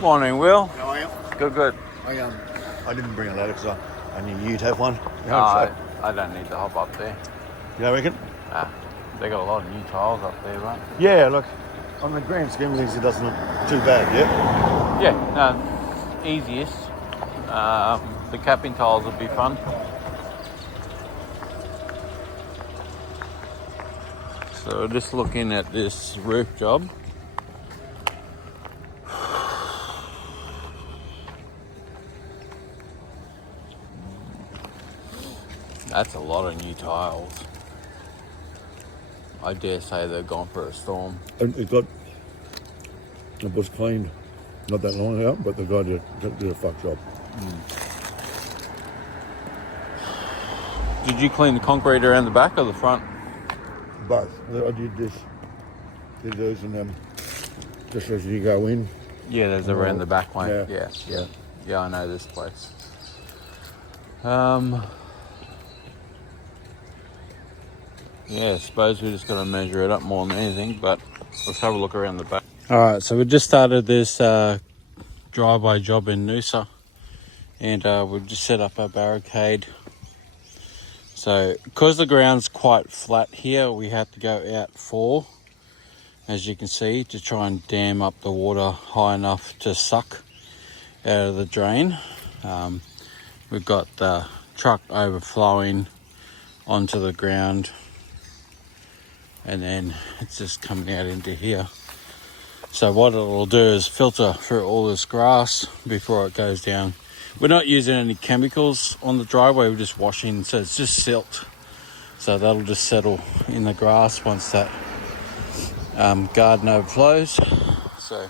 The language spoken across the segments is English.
Morning, Will. How are you? Good, good. I didn't bring a ladder because I knew you'd have one. I don't need to hop up there. You reckon? They got a lot of new tiles up there, right? Yeah, look, on the grand scheme of things, it doesn't look too bad, yeah? Yeah, no, easiest. The capping tiles would be fun. So just looking at this roof job. That's a lot of new tiles. I dare say they're gone for a storm. And it was cleaned not that long ago, but the guy did a fuck job. Did you clean the concrete around the back or the front? Both. I did those and just as you go in. Yeah, there's around the back one. Yeah. Yeah, I know this place. Yeah, I suppose we just got to measure it up more than anything, but let's have a look around the back. All right, so we just started this driveway job in Noosa, and we've just set up our barricade. So, because the ground's quite flat here, we have to go out 4, as you can see, to try and dam up the water high enough to suck out of the drain. We've got the truck overflowing onto the ground, and then it's just coming out into here. So what it'll do is filter through all this grass before it goes down. We're not using any chemicals on the driveway, we're just washing, so it's just silt. So that'll just settle in the grass once that garden overflows. So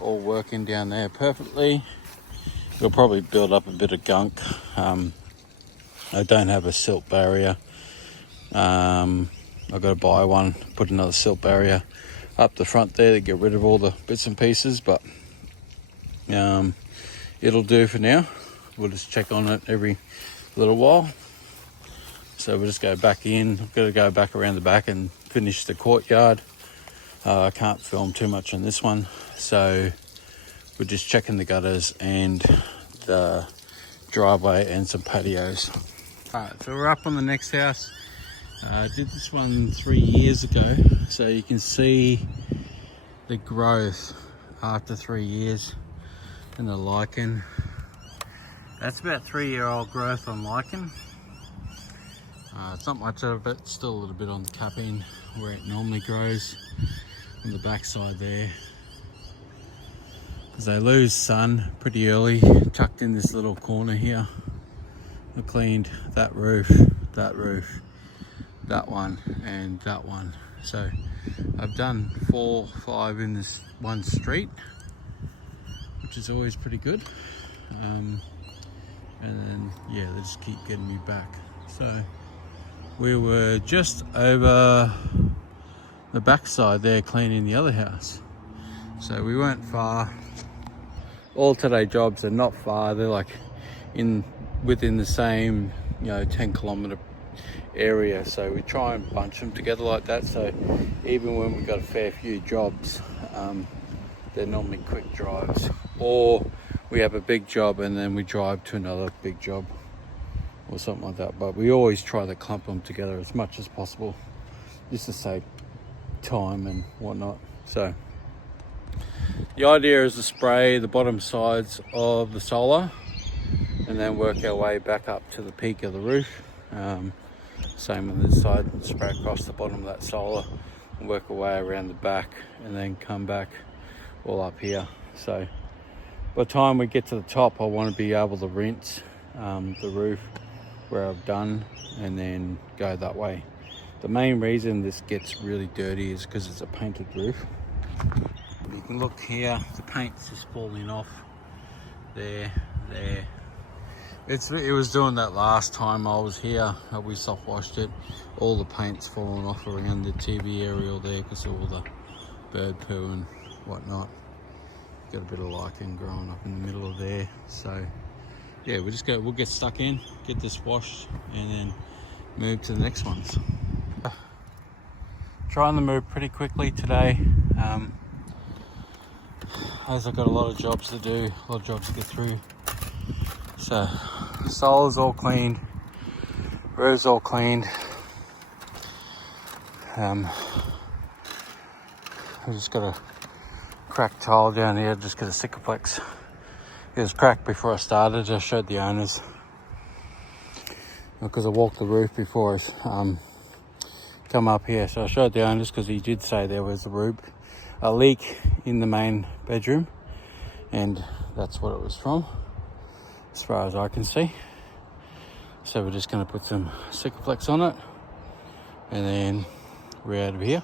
all working down there perfectly. We'll probably build up a bit of gunk. I don't have a silt barrier. I've got to buy one, put another silt barrier up the front there to get rid of all the bits and pieces, but it'll do for now. We'll just check on it every little while. So we'll just go back in. I've got to go back around the back and finish the courtyard. I can't film too much on this one, so we're just checking the gutters and the driveway and some patios. Alright, so we're up on the next house. I did this one 3 years ago, so you can see the growth after 3 years in the lichen. That's about 3-year-old growth on lichen. It's not much of it, still a little bit on the capping where it normally grows on the back side there. Because they lose sun pretty early, tucked in this little corner here. I cleaned that roof, that one, and that one. So I've done 4 or 5 in this one street, which is always pretty good. And then yeah, they just keep getting me back. So we were just over the backside there cleaning the other house. So we weren't far. All today jobs are not far. They're like within the same 10-kilometer area, so we try and bunch them together like that. So even when we've got a fair few jobs, they're normally quick drives, or we have a big job and then we drive to another big job or something like that. But we always try to clump them together as much as possible, just to save time and whatnot. So the idea is to spray the bottom sides of the solar and then work our way back up to the peak of the roof. Same on this side, spray across the bottom of that solar and work our way around the back and then come back all up here. So by the time we get to the top, I want to be able to rinse the roof where I've done and then go that way. The main reason this gets really dirty is because it's a painted roof. You can look here, the paint's just falling off there. It was doing that last time I was here. We soft washed it. All the paint's fallen off around the TV aerial there because of all the bird poo and whatnot. Got a bit of lichen growing up in the middle of there. So yeah, we'll get stuck in, get this washed, and then move to the next ones. Trying to move pretty quickly today. as I've got a lot of jobs to do, a lot of jobs to get through. So solar's all cleaned, roof's all cleaned. I've just got a cracked tile down here, just got a Sikaflex. It was cracked before I started. I showed the owners because I walked the roof before I come up here. So I showed the owners because he did say there was a leak in the main bedroom, and that's what it was from, as far as I can see. So we're just going to put some Sikaflex on it, and then we're out of here.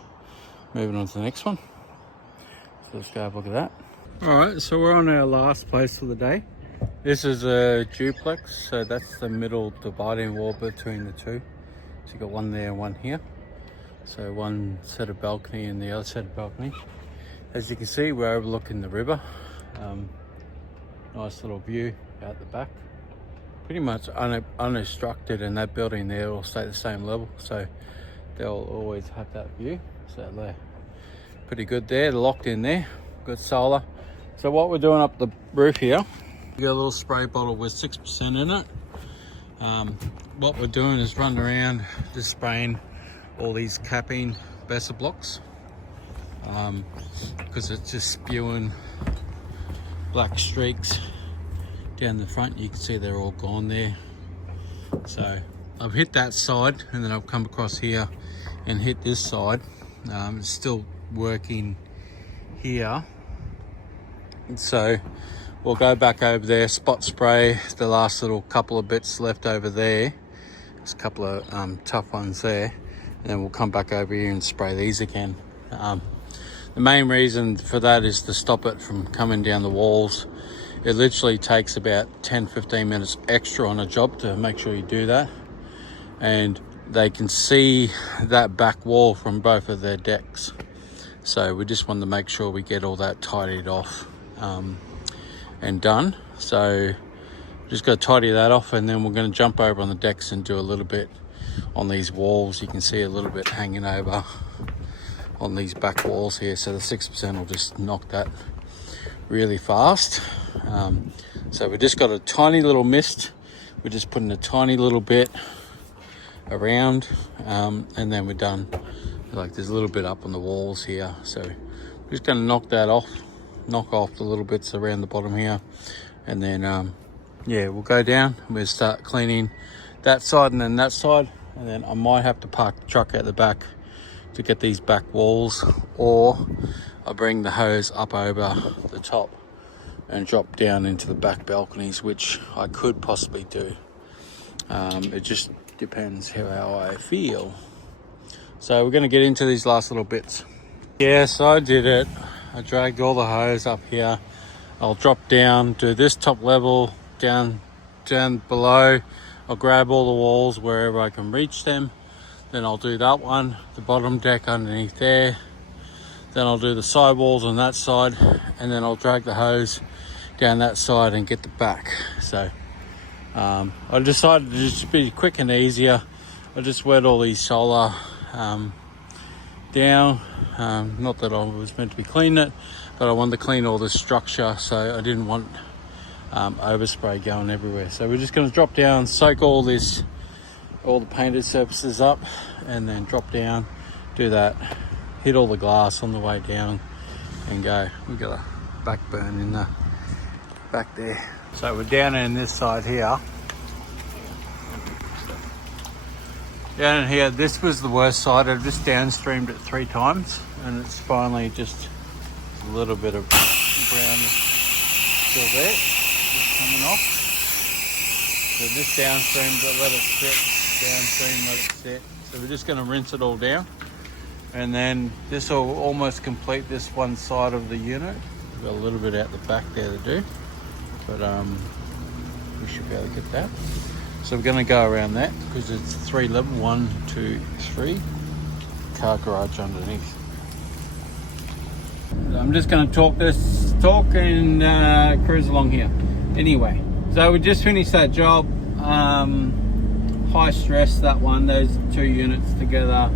Moving on to the next one. So let's go have a look at that. Alright, so we're on our last place for the day. This is a duplex, so that's the middle dividing wall between the two. So you've got one there and one here. So one set of balcony and the other set of balcony. As you can see, we're overlooking the river. Nice little view out the back. Pretty much unobstructed, and that building there will stay the same level. So they'll always have that view. So they're pretty good there, they're locked in there. Good solar. So what we're doing up the roof here, we got a little spray bottle with 6% in it. What we're doing is running around just spraying all these capping Besa blocks because it's just spewing black streaks down the front. You can see they're all gone there. So I've hit that side, and then I've come across here and hit this side. It's still working here. So we'll go back over there, spot spray the last little couple of bits left over there. There's a couple of tough ones there, and then we'll come back over here and spray these again. The main reason for that is to stop it from coming down the walls. It literally takes about 10-15 minutes extra on a job to make sure you do that, and they can see that back wall from both of their decks. So we just wanted to make sure we get all that tidied off and done. So just got to tidy that off, and then we're going to jump over on the decks and do a little bit on these walls. You can see a little bit hanging over on these back walls here, so the 6% will just knock that really fast. So we just got a tiny little mist. We're just putting a tiny little bit around, and then we're done. Like there's a little bit up on the walls here, so we're just going to knock that off, knock off the little bits around the bottom here, and then yeah, we'll go down and we'll start cleaning that side and then that side, and then I might have to park the truck at the back to get these back walls, or I'll bring the hose up over the top and drop down into the back balconies, which I could possibly do. It just depends how I feel. So we're going to get into these last little bits. Yes, I did it. I dragged all the hose up here. I'll drop down, do this top level, down below. I'll grab all the walls wherever I can reach them. Then I'll do that one, the bottom deck underneath there. Then I'll do the side walls on that side, and then I'll drag the hose down that side and get the back. So I decided to just be quick and easier. I just wet all these solar down. Not that I was meant to be cleaning it, but I wanted to clean all the structure, so I didn't want overspray going everywhere. So we're just going to drop down, soak all the painted surfaces up, and then drop down, do that, hit all the glass on the way down, and go. We've got a back burn in the back there. So we're down in this side here. Down in here, this was the worst side. I've just downstreamed it 3 times, and it's finally just a little bit of brown still there, just coming off. So just downstreamed it, let it sit, downstream, let it sit. So we're just going to rinse it all down, and then this will almost complete this one side of the unit. We've got a little bit out the back there to do, but we should be able to get that. So we're going to go around that because it's 3 level, 1, 2, 3, car garage underneath. So I'm just going to talk and cruise along here. Anyway, so we just finished that job. High stress, that one, those 2 units together.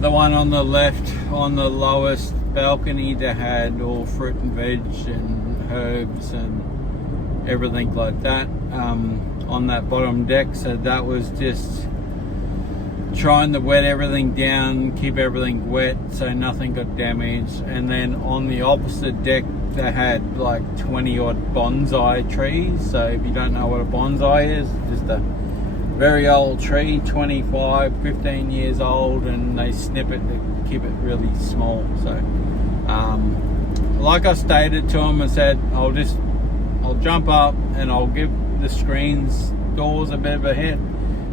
The one on the left, on the lowest balcony that had all fruit and veg and herbs and everything like that on that bottom deck. So that was just trying to wet everything down, keep everything wet so nothing got damaged. And then on the opposite deck they had like 20 odd bonsai trees. So if you don't know what a bonsai is, just a very old tree, 15 years old, and they snip it to keep it really small. So like I stated to them, I said I'll jump up and I'll give the screens doors a bit of a hit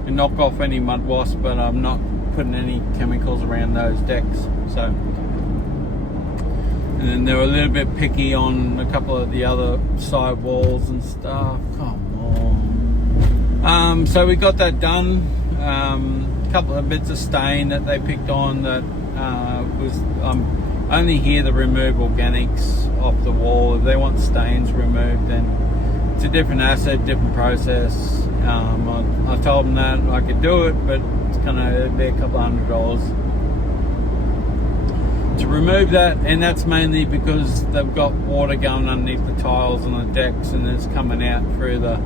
and knock off any mud wasp, but I'm not putting any chemicals around those decks. So, and then they were a little bit picky on a couple of the other side walls and stuff. Come on. So we got that done. A couple of bits of stain that they picked on that was only here to remove organics off the wall. If they want stains removed, then it's a different acid, different process. I told them that I could do it, but it's gonna be a couple $100 to remove that, and that's mainly because they've got water going underneath the tiles on the decks and it's coming out through the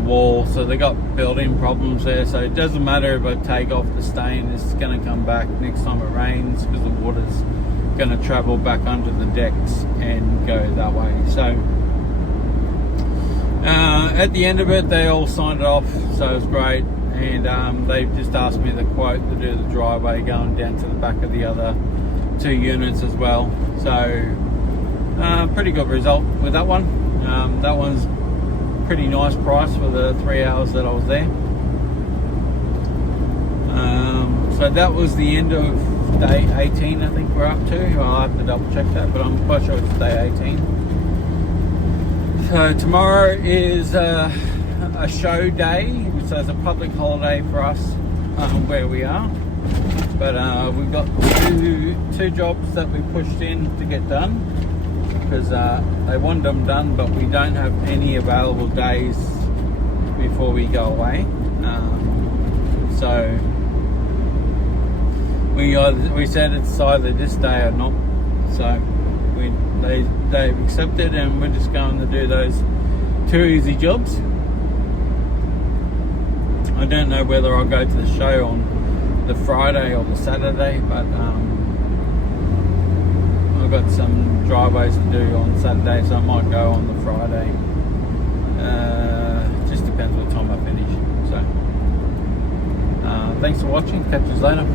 wall, so they got built-in problems there. So it doesn't matter if I take off the stain, it's gonna come back next time it rains because the water's gonna travel back under the decks and go that way. So at the end of it, they all signed it off, so it was great. And they just asked me the quote to do the driveway going down to the back of the other 2 units as well. So pretty good result with that one. That one's pretty nice price for the 3 hours that I was there. So that was the end of day 18, I think we're up to. I'll have to double check that, but I'm quite sure it's day 18. So tomorrow is a show day, so it's a public holiday for us where we are. But we've got two jobs that we pushed in to get done because they want them done, but we don't have any available days before we go away. So we said it's either this day or not. So they've accepted, and we're just going to do those 2 easy jobs. I don't know whether I'll go to the show on the Friday or the Saturday, but I've got some driveways to do on Saturday, so I might go on the Friday. Just depends what time I finish. So thanks for watching, catch you later.